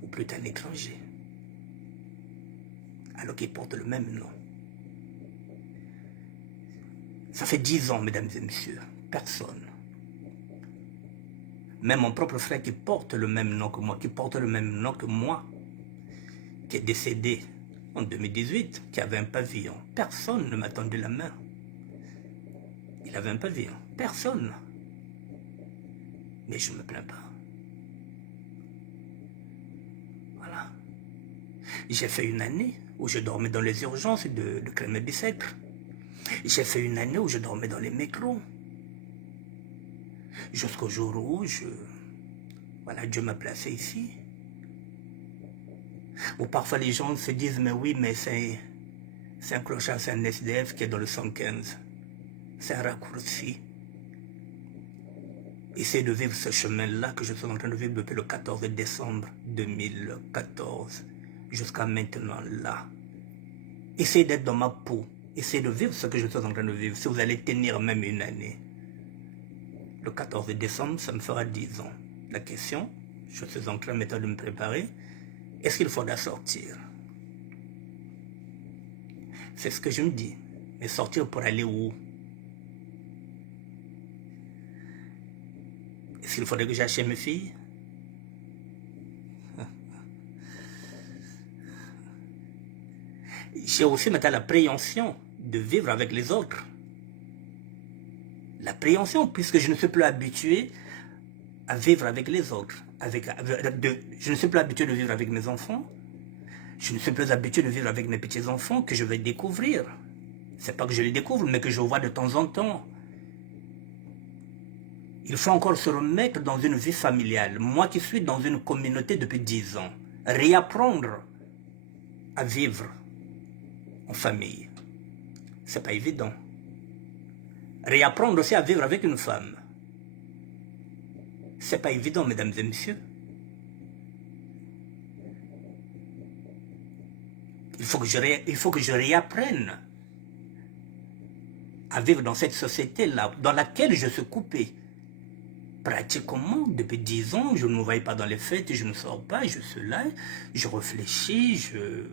Ou plutôt un étranger. Alors qu'il porte le même nom. Ça fait 10 ans, mesdames et messieurs. Personne. Même mon propre frère qui porte le même nom que moi, qui est décédé en 2018, qui avait un pavillon. Personne ne m'a tendu la main. Il avait un pavillon. Personne. Mais je ne me plains pas. Voilà. J'ai fait une année où je dormais dans les urgences de Crémer-Bicêtre. J'ai fait une année où je dormais dans les métros. Jusqu'au jour où voilà, Dieu m'a placé ici. Où parfois les gens se disent, mais oui, mais c'est un clochard, c'est un SDF qui est dans le 115. C'est un raccourci. Essayez de vivre ce chemin-là que je suis en train de vivre depuis le 14 décembre 2014 jusqu'à maintenant là. Essayez d'être dans ma peau. Essayez de vivre ce que je suis en train de vivre. Si vous allez tenir même une année. Le 14 décembre, ça me fera 10 ans. La question, je suis en train maintenant de me préparer, est-ce qu'il faudra sortir? C'est ce que je me dis. Mais sortir pour aller où? Est-ce qu'il faudrait que j'achète mes filles? J'ai aussi maintenant la préhension de vivre avec les autres. L'appréhension, puisque je ne suis plus habitué à vivre avec les autres. Je ne suis plus habitué de vivre avec mes enfants. Je ne suis plus habitué de vivre avec mes petits-enfants que je vais découvrir. C'est pas que je les découvre, mais que je vois de temps en temps. Il faut encore se remettre dans une vie familiale. Moi qui suis dans une communauté depuis 10 ans, réapprendre à vivre en famille. C'est pas évident. Réapprendre aussi à vivre avec une femme. C'est pas évident, mesdames et messieurs. Il faut que je réapprenne à vivre dans cette société-là, dans laquelle je suis coupé. Pratiquement, depuis 10 ans, je ne me voyais pas dans les fêtes, je ne sors pas, je suis là, je réfléchis, je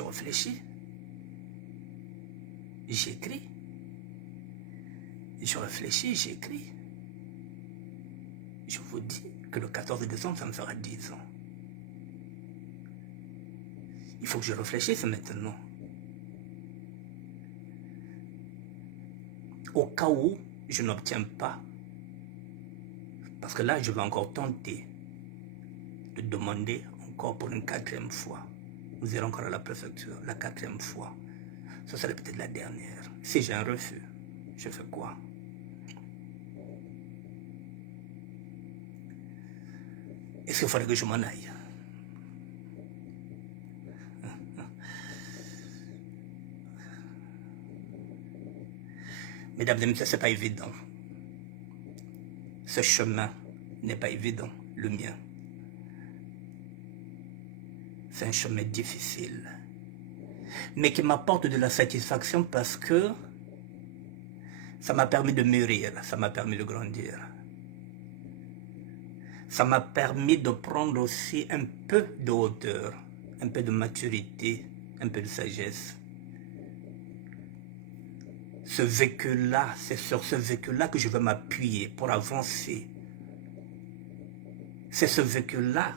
réfléchis, j'écris, je réfléchis, j'écris. Je vous dis que le 14 décembre, ça me fera 10 ans. Il faut que je réfléchisse maintenant. Au cas où je n'obtiens pas, parce que là, je vais encore tenter de demander encore pour une 4e fois. Vous irez encore à la préfecture, la 4e fois. Ce serait peut-être la dernière. Si j'ai un refus, je fais quoi? Est-ce qu'il faudrait que je m'en aille? Mesdames et messieurs, ce n'est pas évident. Ce chemin n'est pas évident, le mien. C'est un chemin difficile, mais qui m'apporte de la satisfaction parce que ça m'a permis de mûrir, ça m'a permis de grandir. Ça m'a permis de prendre aussi un peu de hauteur, un peu de maturité, un peu de sagesse. Ce vécu-là, c'est sur ce vécu-là que je veux m'appuyer pour avancer. C'est ce vécu-là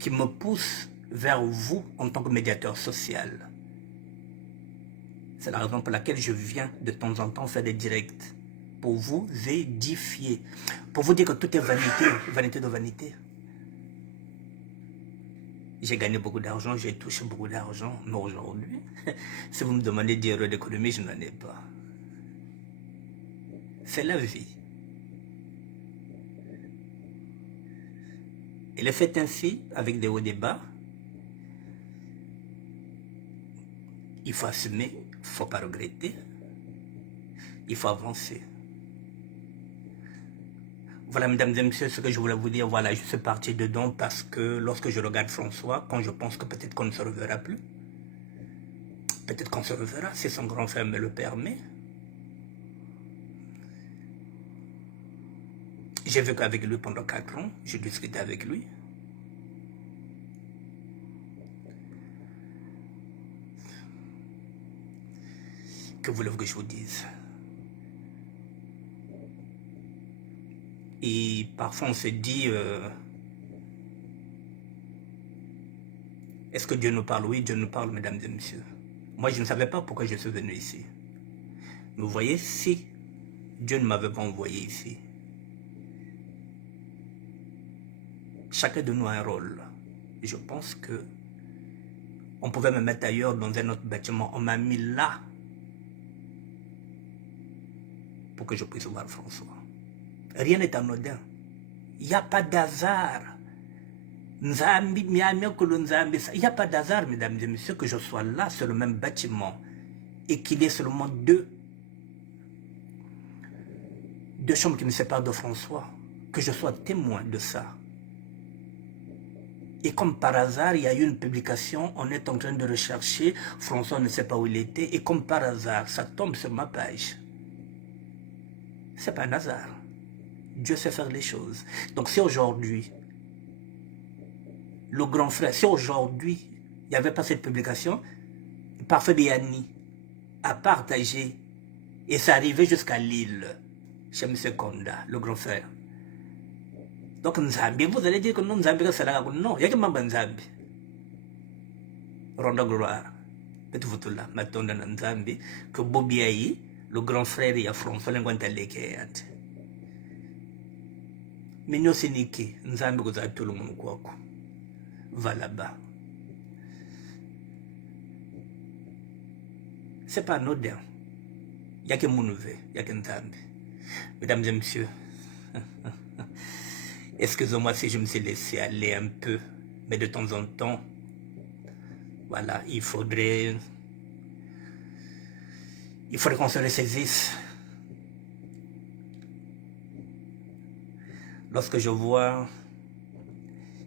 qui me pousse vers vous en tant que médiateur social. C'est la raison pour laquelle je viens de temps en temps faire des directs. Pour vous édifier. Pour vous dire que tout est vanité, vanité de vanité. J'ai gagné beaucoup d'argent, j'ai touché beaucoup d'argent, mais aujourd'hui, si vous me demandez 10 euros d'économie, je n'en ai pas. C'est la vie. Elle est faite ainsi, avec des hauts et des bas. Il faut assumer, il ne faut pas regretter. Il faut avancer. Voilà, mesdames et messieurs, ce que je voulais vous dire. Voilà, je suis parti dedans parce que lorsque je regarde François, quand je pense que peut-être qu'on ne se reverra plus, peut-être qu'on se reverra si son grand frère me le permet. J'ai vécu avec lui pendant 4 ans, j'ai discuté avec lui. Que voulez-vous que je vous dise? Et parfois on se dit, est-ce que Dieu nous parle? Oui, Dieu nous parle, mesdames et messieurs. Moi, je ne savais pas pourquoi je suis venu ici. Mais vous voyez, si Dieu ne m'avait pas envoyé ici, chacun de nous a un rôle. Je pense que on pouvait me mettre ailleurs dans un autre bâtiment. On m'a mis là pour que je puisse voir François. Rien n'est anodin. Il n'y a pas d'hasard. Il n'y a pas d'hasard, mesdames et messieurs, que je sois là sur le même bâtiment et qu'il y ait seulement deux chambres qui me séparent de François, que je sois témoin de ça. Et comme par hasard, il y a eu une publication, on est en train de rechercher, François ne sait pas où il était, et comme par hasard, ça tombe sur ma page. C'est pas un hasard. Dieu sait faire les choses. Donc si aujourd'hui, le grand frère, si aujourd'hui, il n'y avait pas cette publication, Parfait Biani a partagé, et ça arrivait jusqu'à Lille, chez M. Konda, le grand frère. Donc Nzambi, vous allez dire que non, Nzambi, non, il y a que Mamba Nzambi. Ronda gloire. Peut-être là, maintenant dans Nzambi, que Bobiaï, le grand frère, il y a François Lenguanta Lekeyat. Mais nous, c'est Niki, Nzambi, vous avez tout le monde, quoi. Va là-bas. C'est pas anodin. Il n'y a que Mounouvé, il n'y a que Nzambi. Mesdames et messieurs, excusez-moi si je me suis laissé aller un peu, mais de temps en temps, voilà, il faudrait qu'on se ressaisisse. Lorsque je vois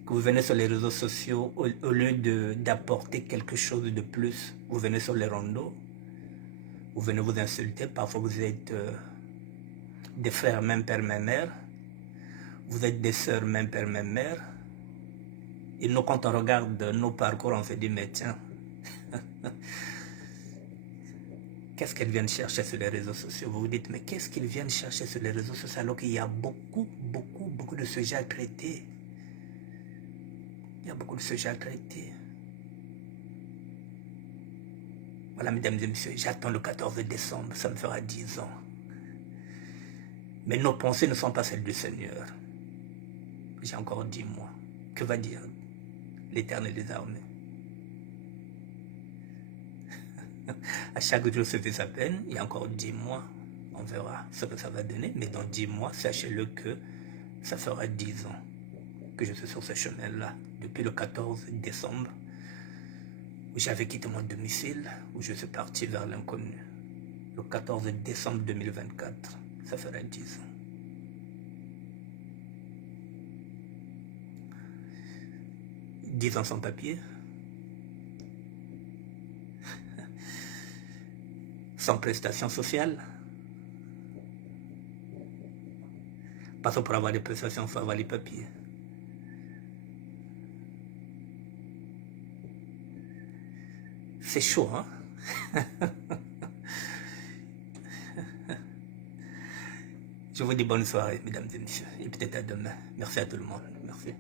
que vous venez sur les réseaux sociaux, au lieu d'apporter quelque chose de plus, vous venez sur les rondeaux, vous venez vous insulter, parfois vous êtes des frères même père, même mère, vous êtes des sœurs même père, même mère, et nous quand on regarde nos parcours, on se dit, mais tiens, qu'est-ce qu'elles viennent chercher sur les réseaux sociaux? Vous vous dites, mais qu'est-ce qu'ils viennent chercher sur les réseaux sociaux alors qu'il y a beaucoup de sujets à traiter? Il y a beaucoup de sujets à traiter. Voilà, mesdames et messieurs, j'attends le 14 décembre, ça me fera 10 ans. Mais nos pensées ne sont pas celles du Seigneur. J'ai encore 10 mois. Que va dire l'Éternel des armées? À chaque jour se fait sa peine, il y a encore 10 mois. On verra ce que ça va donner. Mais dans 10 mois, sachez-le que ça fera 10 ans que je suis sur ce chemin-là. Depuis le 14 décembre, où j'avais quitté mon domicile, où je suis parti vers l'inconnu. Le 14 décembre 2024, ça fera 10 ans. Dix ans sans papier, sans prestation sociale, Parce que pour avoir des prestations, il faut avoir les papiers. C'est chaud, hein? Je vous dis bonne soirée, mesdames et messieurs, et peut-être à demain. Merci à tout le monde. Merci.